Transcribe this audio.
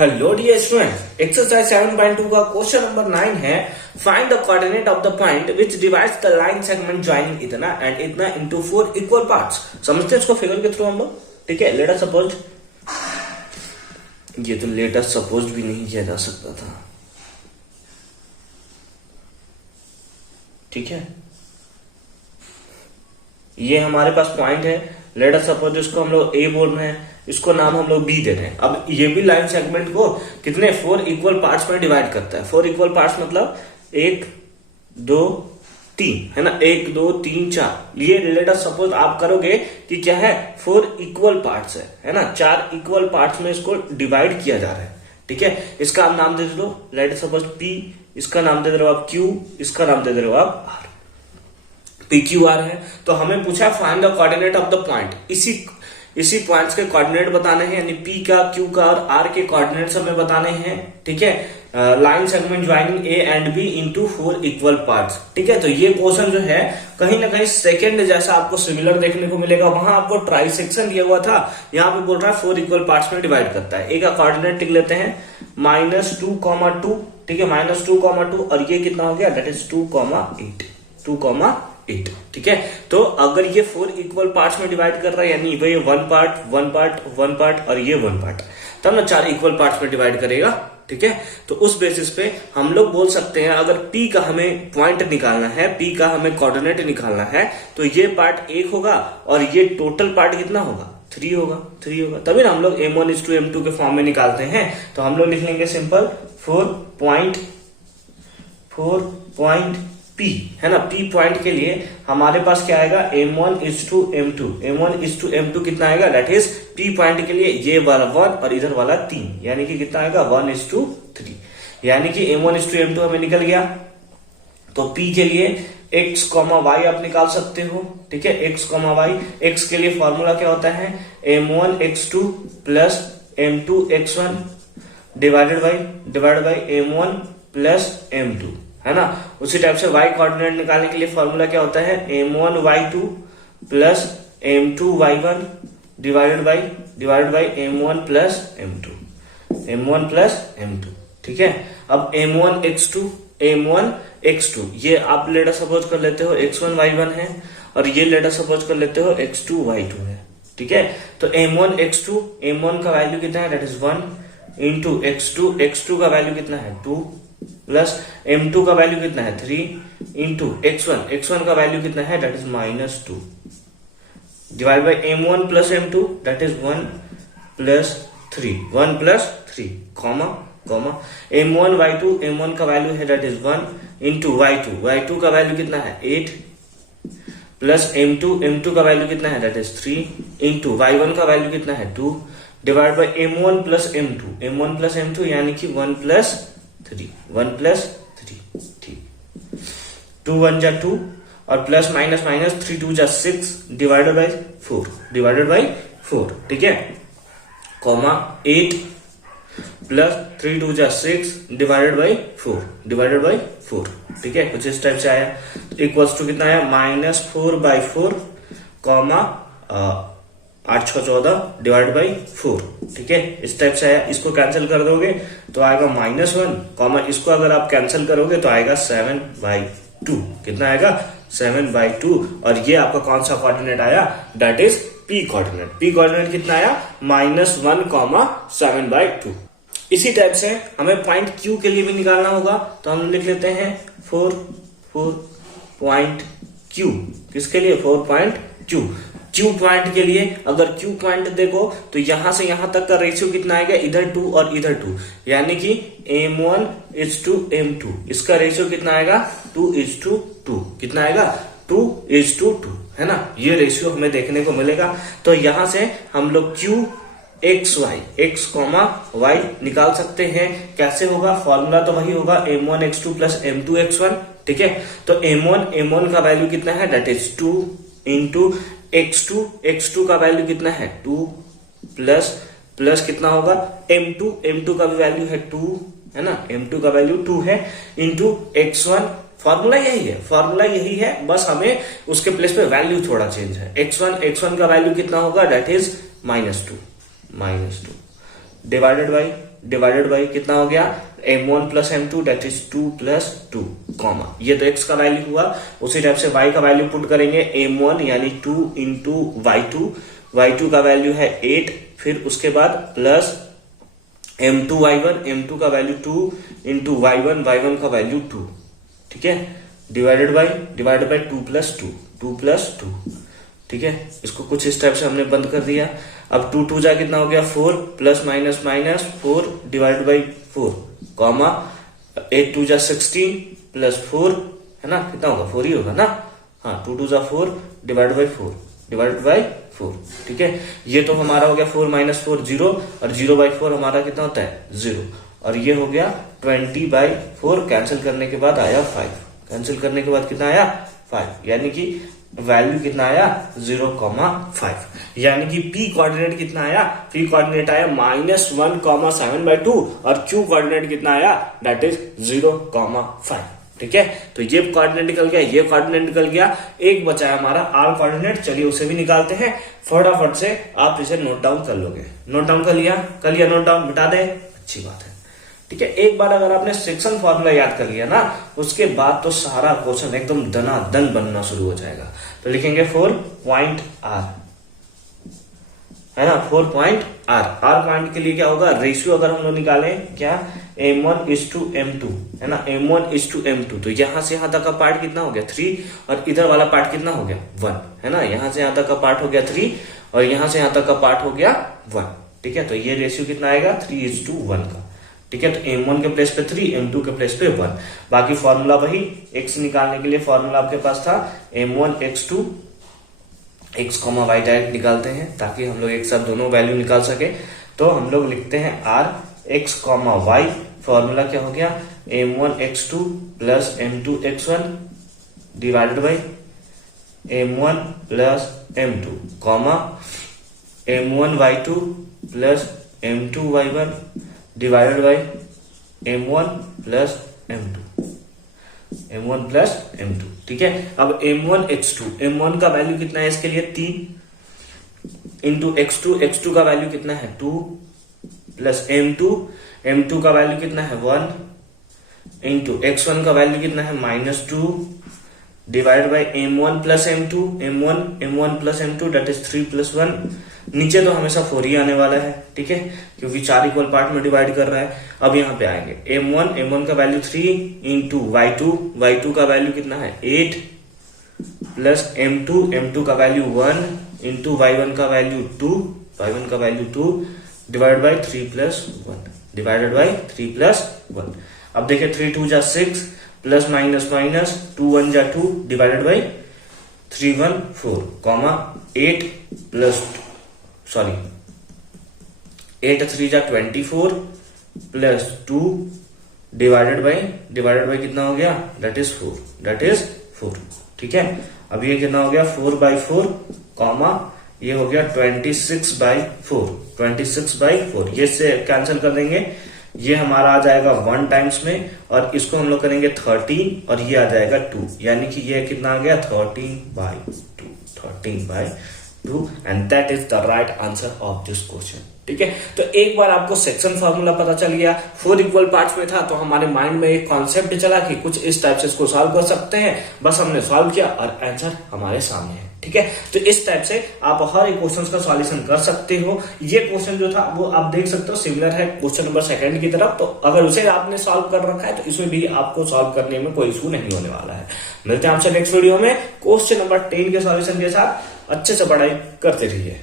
Hello dear students, exercise 7.2 का question number 9 है। Find the coordinate of the point which divides the line segment joining इतना and इतना into 4 equal parts. समझते हैं इसको figure के थ्रू हम लोग। ठीक है, लेट अस सपोज, ये तो लेट अस सपोज भी नहीं किया जा सकता था। ठीक है, ये हमारे पास पॉइंट है। लेट अस सपोज इसको हम लोग ए बोल रहे हैं, इसको नाम हम लोग बी दे रहे हैं। अब ये भी लाइन सेगमेंट को कितने 4 इक्वल पार्ट्स में डिवाइड करता है। 4 इक्वल पार्ट्स मतलब 1 2 3 है ना, 1 2 3 4। ये लेट अस सपोज आप करोगे कि क्या है, 4 इक्वल पार्ट्स है ना, 4 इक्वल पार्ट्स में इसको डिवाइड किया जा रहा है। ठीक है, इसका आप नाम दे दो, लेट अस सपोज पी, इसका नाम दे दे रहे हो आप क्यू, इसका नाम दे दे रहे हो आप आर। पी क्यू आर है, तो हमें पूछा find the coordinate of the point. इसी पॉइंट्स के कोऑर्डिनेट बताने हैं, यानी पी का, क्यू का और आर के कोऑर्डिनेट्स हमें बताने हैं। ठीक है, line segment joining A and B into 4 equal parts. ठीक है, तो ये क्वेश्चन जो है कहीं ना कहीं सेकंड जैसा आपको सिमिलर देखने को मिलेगा। वहां आपको ट्राई सेक्शन दिया हुआ था, यहाँ पे बोल रहा है 4 इक्वल पार्ट्स में डिवाइड करता है। ए का कोऑर्डिनेट लिख लेते हैं -2,2। ठीक है, -2,2 और ये कितना हो गया, दैट इज 2,8 2,8। ठीक है, तो अगर ये 4 इक्वल पार्ट्स में डिवाइड कर रहा है, यानी ये 1 पार्ट 1 पार्ट 1 पार्ट और ये 1 पार्ट, तब ना 4 इक्वल पार्ट्स में डिवाइड करेगा। ठीक है, तो उस बेसिस पे हम लोग बोल सकते हैं, अगर P का हमें पॉइंट निकालना है, P का हमें कोऑर्डिनेट निकालना है, तो ये पार्ट 1 होगा और ये टोटल पार्ट कितना होगा, 3 होगा। तभी ना हम लोग M1:M2 के फॉर्म में निकालते हैं। तो हम लोग लिख लेंगे सिंपल 4 पॉइंट P है ना। P पॉइंट के लिए हमारे पास क्या आएगा, M1:M2। M1:M2 कितना आएगा, दैट इज P पॉइंट के लिए ये वाला 1 और इधर वाला 3, यानी कि कितना आएगा 1:3। यानी कि M1:M2 हमें निकल गया। तो P के लिए x, y आप निकाल सकते हो। ठीक है, x, y। x के लिए फॉर्मूला क्या होता है, M1x2 plus M2x1 divided by M1 plus M2 है ना। उसी टाइप से y कोऑर्डिनेट निकालने के लिए फॉर्मूला क्या होता है, M1y2 plus M2y1 divided by M1 plus M2। ठीक है, अब M1x2 ये आप लेटर सपोज कर लेते हो x1 y1 है, और ये लेटर सपोज कर लेते हो x2 y2 है। ठीक है, तो M1x2, M1 का वैल्यू कितना है, दैट इज 1 इंटू x2 का वैल्यू कितना है 2 प्लस M2 का वैल्यू कितना है 3 इंटू x1 का वैल्यू कितना है, that is -2 divide by M1 plus M2, that is 1 plus 3 comma M1 का वैल्यू है, दैट इज 1 इंटू y2 का वैल्यू कितना है 8 प्लस M2 का वैल्यू कितना है, दैट इज 3 इंटू y1 का वैल्यू कितना है 2 divide by M1 plus M2 यानी कि 1 प्लस 3। ठीक, 2 1 जा 2 और प्लस माइनस 3 2 जा 6 डिवाइडेड बाई 4। ठीक है, कॉमा 8 प्लस 3 2 जा 6 डिवाइडेड बाई 4। ठीक है, कुछ इस टाइप से आया। इक्वल्स टू कितना आया, -4/4 कॉमा 8 6 14 डिवाइड बाई 4। ठीक है, इस टाइप से आया। इसको कैंसिल कर दोगे तो आएगा -1 कॉमा, इसको अगर आप कैंसिल करोगे तो आएगा 7/2। कितना आएगा, 7/2। और ये आपका कौन सा कोऑर्डिनेट आया, दैट इज P कोऑर्डिनेट कितना आया, -1, 7/2। इसी टाइप से हमें पॉइंट Q के लिए भी निकालना होगा, तो हम लिख लेते हैं 4 पॉइंट Q। किसके लिए, 4 पॉइंट Q पॉइंट के लिए अगर Q पॉइंट देखो तो यहां से यहां तक का रेशियो कितना आएगा, इधर 2 और इधर 2, यानी कि M1:M2। इसका रेशियो कितना आएगा, 2:2। कितना आएगा, 2:2 है ना। ये रेशियो हमें देखने को मिलेगा। तो यहां से हम लोग Q x, y निकाल सकते हैं। कैसे होगा, फॉर्मूला तो वही होगा, M1x2 प्लस M2x1। ठीक है, तो M1 का वैल्यू कितना है, दैट इज 2 इंटू x2 का वैल्यू कितना है 2 प्लस कितना होगा M2 का भी वैल्यू है 2 है ना, M2 का वैल्यू 2 है इंटू x1। फॉर्मूला यही है, बस हमें उसके प्लेस पे वैल्यू थोड़ा चेंज है। x1 का वैल्यू कितना होगा, दैट इज -2। डिवाइडेड बाई कितना हो गया m1 plus m2 that is 2 plus 2 comma, ये तो x का वैल्यू हुआ। उसी टाइप से y का वैल्यू पुट करेंगे m1 यानी 2 इंटू y2 का वैल्यू है 8, फिर उसके बाद प्लस m2 का वैल्यू 2 इंटू y1 का वैल्यू 2, ठीक है, डिवाइडेड बाई 2 प्लस 2, ठीक है। इसको कुछ इस टाइप से हमने बंद कर दिया। अब 2 2 जा कितना हो गया 4 plus minus 4 divide by 4 comma 8 2 जा 16 प्लस 4 है ना, कितना होगा 4 ही होगा ना, हाँ 2 2 जा 4 डिवाइड बाई 4, ठीक है। ये तो हमारा हो गया 4 माइनस 4 0 और 0 बाई 4 हमारा कितना होता है 0, और ये हो गया 20 बाई 4, कैंसिल करने के बाद आया 5, कैंसिल करने के बाद कितना आया 5, यानी कि वैल्यू कितना आया 0,5, यानी कि p कोऑर्डिनेट कितना आया, p कोऑर्डिनेट आया -1,7/2 और q कोऑर्डिनेट कितना आया दैट इज 0,5, ठीक है। तो ये कोऑर्डिनेट निकल गया, ये कोऑर्डिनेट निकल गया, एक बचा है हमारा r कोऑर्डिनेट। चलिए उसे भी निकालते हैं, फटाफट से आप इसे नोट डाउन कर लोगे। नोट डाउन कर लिया नोट डाउन, मिटा दे, अच्छी बात है, ठीक है। एक बार अगर आपने सेक्शन फॉर्मूला याद कर लिया ना, उसके बाद तो सारा क्वेश्चन एकदम दनादन बनना शुरू हो जाएगा। तो लिखेंगे 4.r, है ना, 4.r। r पॉइंट के लिए क्या होगा, रेशियो अगर हम लोग निकालें क्या m1:m2, है ना, m1:m2, तो यहां से यहां तक का पार्ट कितना हो गया 3 और इधर वाला पार्ट कितना हो गया 1, है ना, यहां से यहां तक का पार्ट हो गया 3 और यहां से यहां तक का पार्ट हो गया 1, ठीक है। तो ये रेशियो कितना आएगा 3:1 का, ठीक है। तो m1 के प्लेस पे 3, m2 के प्लेस पे 1, बाकी फॉर्मूला वही, x निकालने के लिए फॉर्मूला आपके पास था m1x2 x, y डायरेक्ट निकालते हैं ताकि हम लोग एक साथ दोनों वैल्यू निकाल सके। तो हम लोग लिखते हैं r x, y, फॉर्मूला क्या हो गया m1x2 plus m2x1 divided by m1 plus m2 comma m1y2 plus m2y1 divided by m1 plus m2, ठीक है। अब m1 का वैल्यू कितना है इसके लिए 3 इंटू x2 का वैल्यू कितना है 2 प्लस m2 का वैल्यू कितना है 1 इंटू x1 का वैल्यू कितना है -2 divide by m1 plus m1 plus m2 that is 3 plus 1। नीचे तो हमेशा 4 ही आने वाला है, ठीक है, क्योंकि 4 इक्वल पार्ट में डिवाइड कर रहा है। अब यहाँ पे आएंगे m1 का वैल्यू 3 इंटू y2 का वैल्यू कितना है 8 प्लस m2 का वैल्यू 1 इंटू y1 का वैल्यू 2 डिवाइड बाई 3 प्लस 1। अब देखिए 3 2 जा 6 प्लस माइनस 2 1 जा 2 डिवाइडेड बाई 3 1 4 कॉमा 8 3 जा 24 प्लस 2 डिवाइडेड बाई कितना हो गया दैट इज 4, ठीक है। अब ये कितना हो गया 4/4 कॉमा ये हो गया 26/4, ये से कैंसिल कर देंगे, ये हमारा आ जाएगा 1 टाइम्स में और इसको हम लोग करेंगे 13 और ये आ जाएगा 2, यानी कि ये कितना आ गया 13/2 and that is the right answer of this question, ठीक है। तो एक बार आपको सेक्शन फार्मूला पता चल गया, 4 इक्वल पार्ट्स में था, तो हमारे माइंड में एक कॉन्सेप्ट चला कि कुछ इस टाइप से इसको सॉल्व कर सकते हैं। बस हमने सॉल्व किया और आंसर हमारे सामने है, ठीक है। तो इस टाइप से आप हर एक क्वेश्चन का सॉल्यूशन कर सकते हो। ये क्वेश्चन जो था वो आप देख सकते हो सिमिलर है क्वेश्चन नंबर 2 की तरफ, तो अगर उसे आपने सॉल्व कर रखा है तो इसमें भी आपको सॉल्व करने में कोई इशू नहीं होने वाला है। मिलते हैं आपसे नेक्स्ट वीडियो में क्वेश्चन नंबर 10 के सॉल्यूशन के साथ। अच्छे से पढ़ाई करते रहिए।